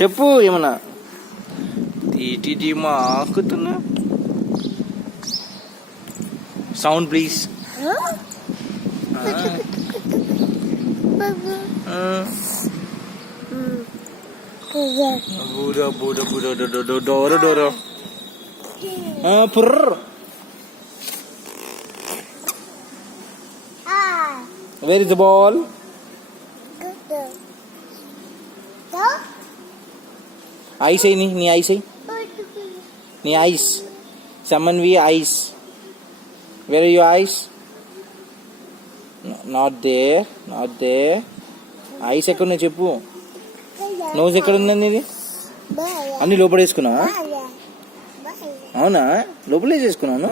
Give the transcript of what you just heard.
చెప్పు ఏమన్నా. టీటీ మాకుతున్నా. Sound please. డోరో డోరో పుర్ర. Where is the ball? Eyes ay ni eyes ay. Ni eyes. Someone we eyes. Where are your eyes? No, not there. Not there. Eyes ఎక్కడున్నా చెప్పు. నోజ్ ఎక్కడ ఉందండి ఇది? అన్ని లోపల వేసుకున్నావా? అవునా, లోపల వేసేసుకున్నాను.